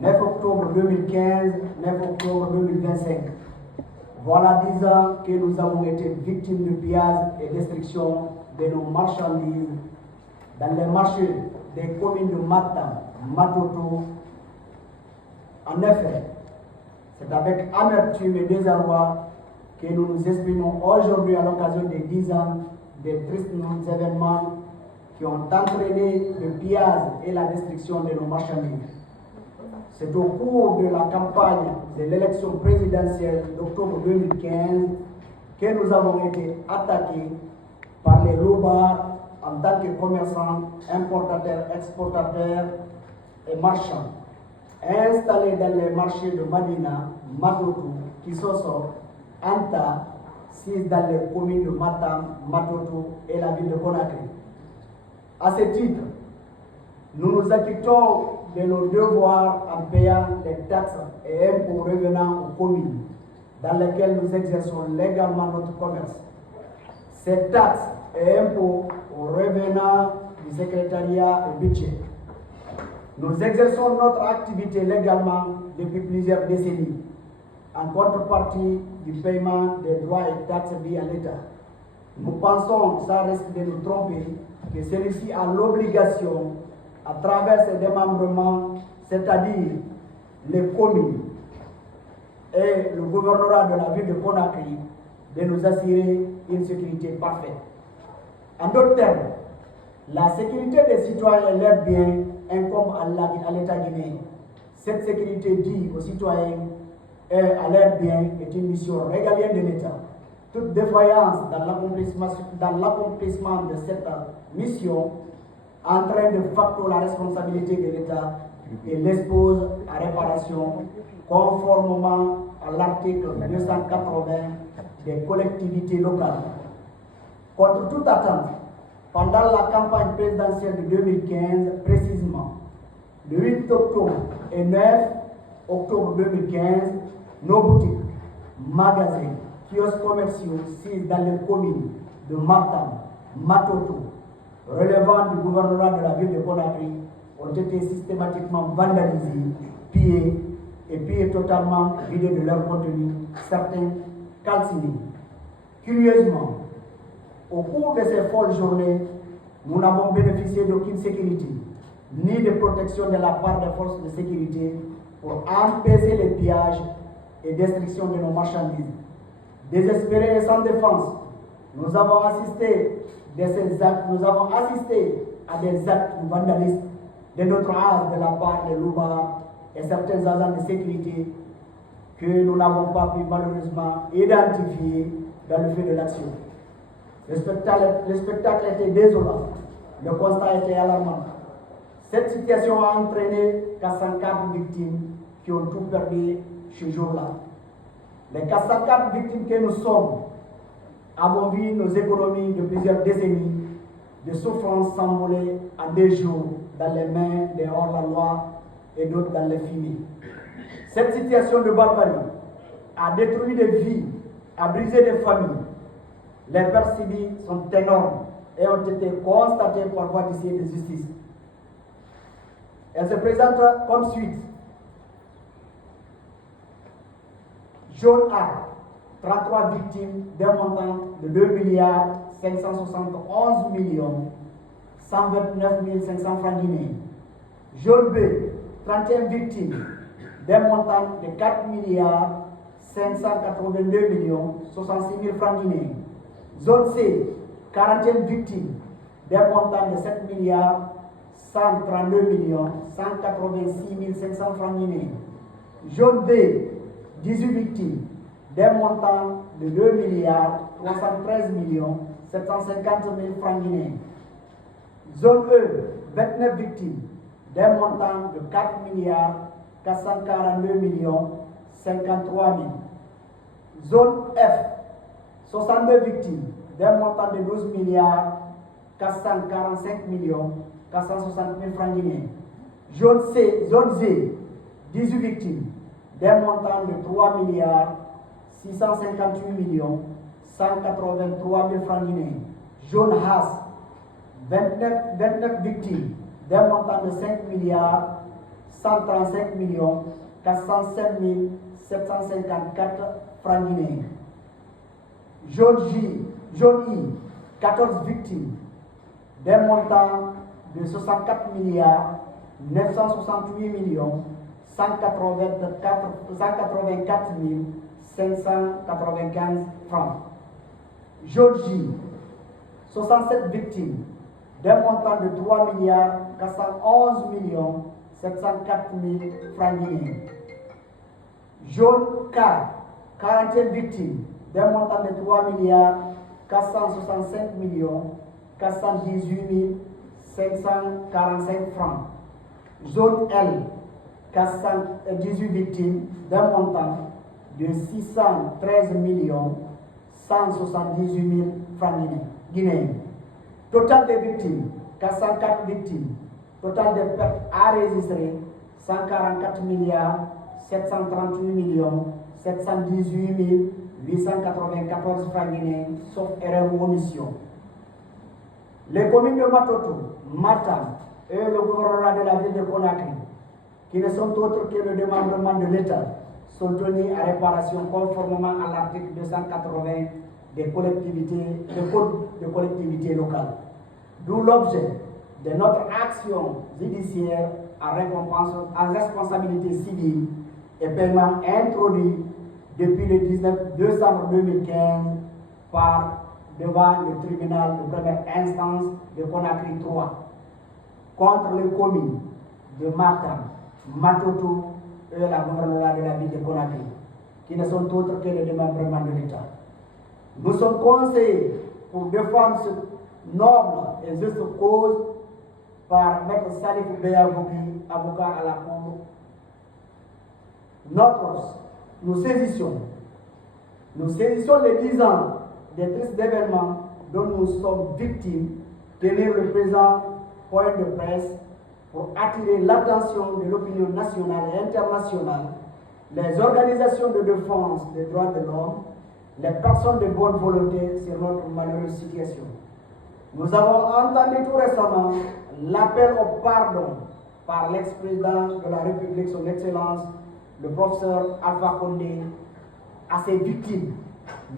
9 octobre 2015, 9 octobre 2025. Voilà 10 ans que nous avons été victimes de pillage et destruction de nos marchandises dans les marchés des communes de Matam, Matoto. En effet, c'est avec amertume et désarroi que nous nous exprimons aujourd'hui à l'occasion des 10 ans des tristes événements qui ont entraîné le pillage et la destruction de nos marchandises. C'est au cours de la campagne de l'élection présidentielle d'octobre 2015 que nous avons été attaqués par les loupards en tant que commerçants, importateurs, exportateurs et marchands, installés dans les marchés de Madina, Matoto, Kisoso, Anta, 6 dans les communes de Matam, Matoto et la ville de Conakry. À ce titre, nous nous acquittons de nos devoirs en payant les taxes et impôts revenant aux communes dans lesquelles nous exerçons légalement notre commerce. Ces taxes et impôts revenant du secrétariat au budget. Nous exerçons notre activité légalement depuis plusieurs décennies en contrepartie du paiement des droits et taxes via l'État. Nous pensons, sans risque de nous tromper, que celui-ci a l'obligation, à travers ses démembrements, c'est-à-dire les communes et le gouvernorat de la ville de Conakry, de nous assurer une sécurité parfaite. En d'autres termes, la sécurité des citoyens et leurs biens incombe à l'État guinéen. Cette sécurité dit aux citoyens et à leurs biens est une mission régalienne de l'État. Toute défaillance dans l'accomplissement de cette mission entraîne de facto la responsabilité de l'État et l'expose à réparation conformément à l'article 280 des collectivités locales. Contre toute attente, pendant la campagne présidentielle de 2015, précisément, le 8 octobre et 9 octobre 2015, nos boutiques, magasins, kiosques commerciaux situés dans les communes de Matam, Matoto, relevant du gouvernorat de la ville de Conakry, ont été systématiquement vandalisés, pillés totalement vidés de leur contenu, certains calcinés. Curieusement, au cours de ces folles journées, nous n'avons bénéficié d'aucune sécurité, ni de protection de la part des forces de sécurité pour empêcher les pillages et destructions de nos marchandises. Désespérés et sans défense, nous avons assisté à des actes de vandalisme de notre art de la part des loupards et certains agents de sécurité que nous n'avons pas pu malheureusement identifier dans le feu de l'action. Le spectacle était désolant, le constat était alarmant. Cette situation a entraîné 404 victimes qui ont tout perdu ce jour-là. Les 404 victimes que nous sommes avons vu nos économies de plusieurs décennies de souffrance s'envoler en 2 jours dans les mains des hors-la-loi et d'autres dans les fumées. Cette situation de barbarie a détruit des vies, a brisé des familles. Les pertes subies sont énormes et ont été constatées par voie d'huissier de justice. Elle se présente comme suite. Jaune A, 33 victimes d'un montant de 2 milliards 571 millions 129 500 francs guinéens. Jaune B, 31 victimes d'un montant de 4 milliards 582 millions 66 000 francs guinéens. Zone C, 41 victimes d'un montant de 7 milliards 132 millions 186 500 francs guinéens. Jaune D, 18 victimes d'un montant de 2 milliards 313 millions 750 000 francs guinéens. Zone E, 29 victimes d'un montant de 4 milliards 442 millions 53 000. Zone F, 62 victimes d'un montant de 12 milliards 445 millions 460 000 francs guinéens. Zone Z, 18 victimes d'un montant de 3 milliards 658 millions 183 000 francs guinéens. Jaune Haas, 29 victimes d'un montant de 5 milliards 135 407 754 francs guinéens. Jaune I, 14 victimes, d'un montant de 64 968 184 595 francs. Jaune J, 67 victimes, d'un montant de 3 411 704 000 francs guinéens. Jaune K, 41 victimes, d'un montant de 3 465 418 545 francs. Zone L, 418 victimes, d'un montant de 613 178 000 francs guinéens. Total des victimes, 404 victimes. Total des pertes enregistrées, 144 738 718 894 francs guinéens, sauf erreur ou omission. Les communes de Matoto, Matam et le gouvernement de la ville de Conakry, qui ne sont autres que le démembrement de l'État, sont tenus à réparation conformément à l'article 280 des collectivités, du Code de collectivités locales. D'où l'objet de notre action judiciaire en responsabilité civile et paiement introduit depuis le 19 décembre 2015 devant le tribunal de première instance de Conakry 3 contre les communes de Matam, Matoto et la gouvernement de la ville de Conakry, qui ne sont autres que le démembrement de l'État. Nous sommes conseillés pour défendre cette noble et juste cause par Maître Salif Beyavogi, avocat à la Cour. Nous saisissons les 10 ans des tristes événements dont nous sommes victimes, tenir le présent point de presse pour attirer l'attention de l'opinion nationale et internationale, les organisations de défense des droits de l'homme, les personnes de bonne volonté sur notre malheureuse situation. Nous avons entendu tout récemment l'appel au pardon par l'ex-président de la République, son Excellence, le professeur Alpha Condé, à ses victimes.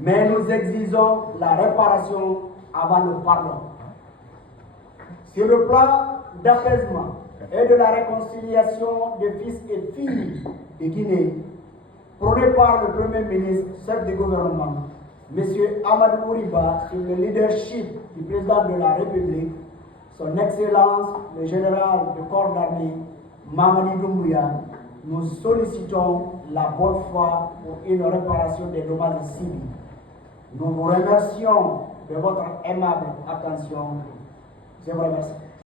Mais nous exigeons la réparation avant le pardon. Sur le plan d'apaisement et de la réconciliation des fils et filles de Guinée, prôné par le Premier ministre, chef du gouvernement, M. Amadou Ouriba, sur le leadership du président de la République, son Excellence, le général de corps d'armée, Mamadi Doumbouya, nous sollicitons la bonne foi pour une réparation des dommages civils. Nous vous remercions de votre aimable attention. Je vous remercie.